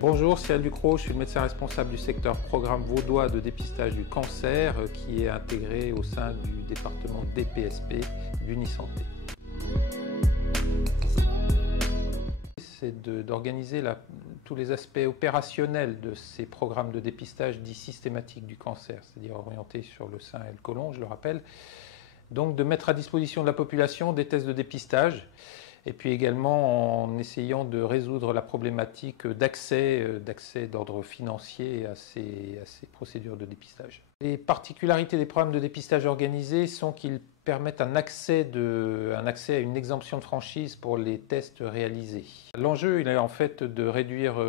Bonjour, Cyril Ducrot, je suis le médecin responsable du secteur programme vaudois de dépistage du cancer qui est intégré au sein du département DPSP d'Unisanté. C'est d'organiser tous les aspects opérationnels de ces programmes de dépistage dits systématiques du cancer, c'est-à-dire orientés sur le sein et le côlon, je le rappelle. Donc de mettre à disposition de la population des tests de dépistage et puis également en essayant de résoudre la problématique d'accès d'ordre financier à ces procédures de dépistage. Les particularités des programmes de dépistage organisés sont qu'ils permettent un accès à une exemption de franchise pour les tests réalisés. L'enjeu, il est en fait de réduire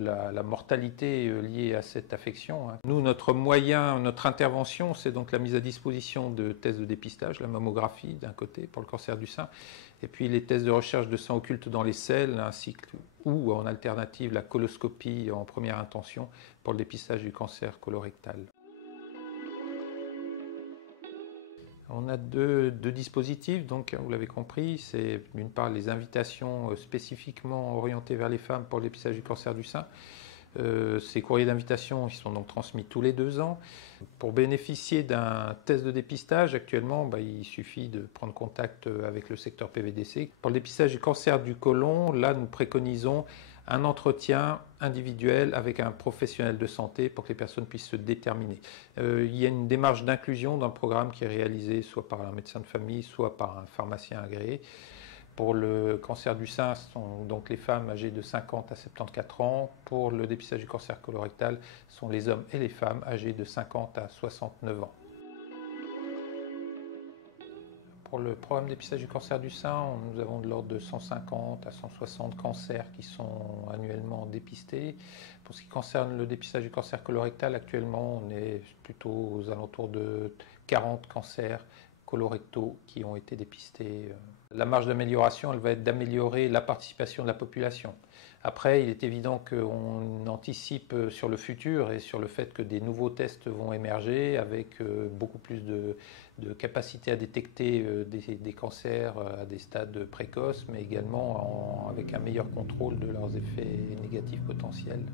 la mortalité liée à cette affection. Nous, notre moyen, notre intervention, c'est donc la mise à disposition de tests de dépistage, la mammographie d'un côté pour le cancer du sein, et puis les tests de recherche de sang occulte dans les selles, ainsi que, ou en alternative la coloscopie en première intention pour le dépistage du cancer colorectal. On a deux dispositifs, donc vous l'avez compris, c'est d'une part les invitations spécifiquement orientées vers les femmes pour le dépistage du cancer du sein. Ces courriers d'invitation ils sont donc transmis tous les 2 ans. Pour bénéficier d'un test de dépistage, actuellement, il suffit de prendre contact avec le secteur PVDC. Pour le dépistage du cancer du côlon, là nous préconisons un entretien individuel avec un professionnel de santé pour que les personnes puissent se déterminer. Il y a une démarche d'inclusion dans le programme qui est réalisée soit par un médecin de famille, soit par un pharmacien agréé. Pour le cancer du sein, ce sont donc les femmes âgées de 50 à 74 ans. Pour le dépistage du cancer colorectal, ce sont les hommes et les femmes âgés de 50 à 69 ans. Pour le programme de dépistage du cancer du sein, nous avons de l'ordre de 150 à 160 cancers qui sont annuellement dépistés. Pour ce qui concerne le dépistage du cancer colorectal, actuellement, on est plutôt aux alentours de 40 cancers colorectaux qui ont été dépistés. La marge d'amélioration, elle va être d'améliorer la participation de la population. Après, il est évident qu'on anticipe sur le futur et sur le fait que des nouveaux tests vont émerger avec beaucoup plus de capacité à détecter des cancers à des stades précoces, mais également avec un meilleur contrôle de leurs effets négatifs potentiels.